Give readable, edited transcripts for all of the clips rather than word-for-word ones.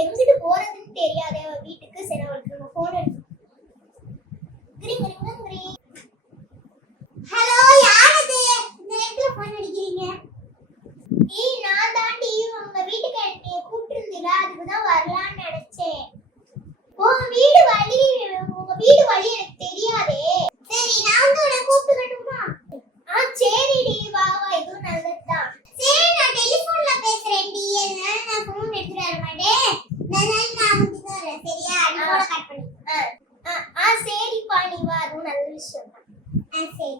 எங்கிட்டு போறதுன்னு தெரியாதே அவ வீட்டுக்கு. சரி அவளுக்கு நம்ம போன் எடுத்து ஹலோ யாரது இந்த நேரத்துல போன் அடிக்கிறீங்க? நான் தாண்டி உங்க வீட்டுக்கு என்னைய கூப்பிட்டுருந்தீங்க, அதுக்கு தான் வரலான்னு நினைச்சேன். உங்க வீடு வழி எனக்கு தெரியாதே. சரி நான் வந்து உன்னை கூப்பிட்டுக்கட்டுமா? சரிடி வா வா, இதுவும் நல்லதுதான். சரி நான் டெலிபோன்ல பேசுறேன்டி, அதனால நான் போன் எடுத்துட்டு வர மாட்டேன். நான் வந்து வரேன் சரியா? நீ போன் கட் பண்ணு. சரிப்பா நீ வா, அதுவும் நல்ல விஷயம் தான். சரி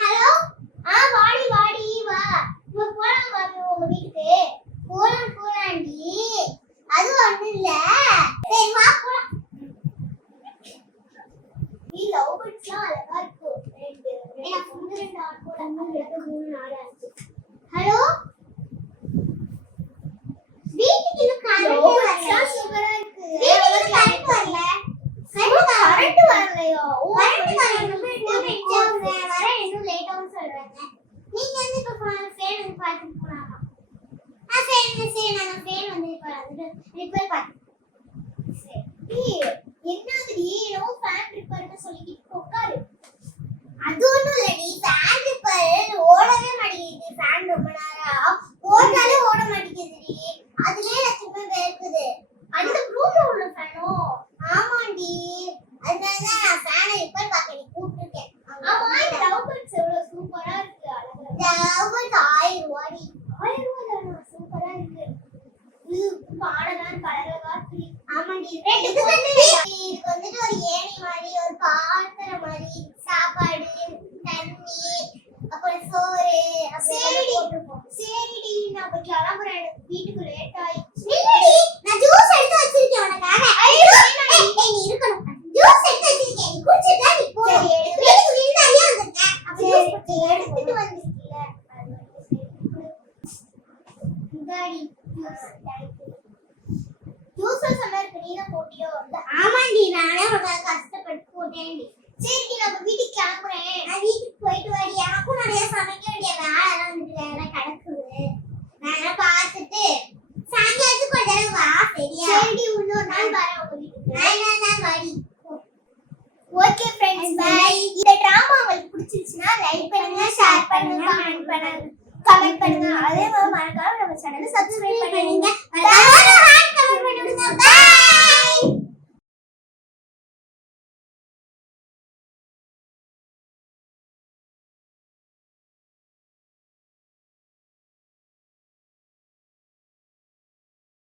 ஹலோ வாடி வாடி வா, போலாம் வாங்க உங்க வீட்டுக்கு. போலாண்டி, அது ஒண்ணும் இல்ல. சரி வா போலாம். நீ லவ் பேர்ட்ஸ்லாம் அழகா இருக்கு. எனக்கு வந்து 2 ஆட் போல, 3 ஆட் ஆச்சு. ஹலோ வீட்டுக்கு இன்னும் கரண்ட் வரல. சூப்பரா இருக்கு. வீட்டுக்கு கரண்ட் வரல. கரண்ட் வரலையோ? கரண்ட் வரணும் வர இன்னும் லேட் ஆகும் சொல்றாங்க. நீங்க வந்து இப்ப ஃபேன் வந்து பாத்துட்டு போலாம். சரி நான் ஃபேன் வந்து ரிப்பேர் பண்ணேன். சரி என்னதுடி நோ ஃபேன் ரிப்பேர்னு சொல்லிட்டு உட்காரு. அது ஒண்ணும் இல்லடி, ஃபேன் ரிப்பேர் ஓடவே மாட்டேங்குது. ஃபேன் ரொம்ப நேரம் ஓடாலே ஓட மாட்டேங்குதுடி. அதுலயே திரும்ப வேர்க்குது. அந்த ரூம்ல உள்ள ஃபேனோ? ஆமாண்டி, அதனால நான் ஃபேனை ரிப்பேர் பார்க்க கூப்பிட்டுருக்கேன். ஆமா இந்த லவ் பேர்ட்ஸ் எவ்வளவு சூப்பரா இருக்கு. லவ் பேர்ட்ஸ் 1000 ரூபாய். 1000 ரூபாய் தானா? சூப்பரா இருக்கு. பாடலாம் கலரா இருக்கு. ஆமாண்டி இதுக்கு வந்துட்டு ஒரு ஏணி மாதிரி, ஒரு பாத்திரம் மாதிரி, சாப்பாடு தண்ணி அப்புறம் சோறு போட்டுப்போம். சரிடி நான் போய் கிளம்புறேன், வீட்டுக்கு லேட் ஆயிடுச்சு. இல்லடி நான் ஜூஸ் எடுத்து வச்சிருக்கேன் உனக்காக. நீ இருக்கணும், ஜூஸ் எடுத்து வச்சிருக்கேன், நீ குடிச்சிட்டா நீ போ. வீட்டுக்கு விருந்தாளியா வந்திருக்கேன், அப்ப ஜூஸ் எடுத்துட்டு வந்திருக்கீல. இதாடி ஜூஸ் சமருக்கு நீ தான் போட்டியோ? ஆமாண்டி நானே உனக்கு கஷ்டப்பட்டு போட்டேன்டி. சரி நம்ம வீட்டுக்கு கிளம்புறேன். நான் வீட்டுக்கு போயிட்டு வாடி, எனக்கும் நிறைய சமைக்க வேண்டிய வேலைலாம் வந்துட்டு வேலை கிடக்குது. நான் பார்த்துட்டு சாயங்காலத்துக்கு ஒரு தடவை வா சரியா? சரி இன்னொரு நாள் வரேன் உங்க வீட்டுக்கு. நான் வாடி. Okay friends by. இந்த டிராமா உங்களுக்கு பிடிச்சிருச்சுன்னா லைக் பண்ணுங்க, ஷேர் பண்ணுங்க, கமெண்ட் பண்ணுங்க. அதே மாதிரி மறக்காம நம்ம சேனலை சப்ஸ்கிரைப் பண்ணுங்க. கமெண்ட் பண்ணுங்க. பை.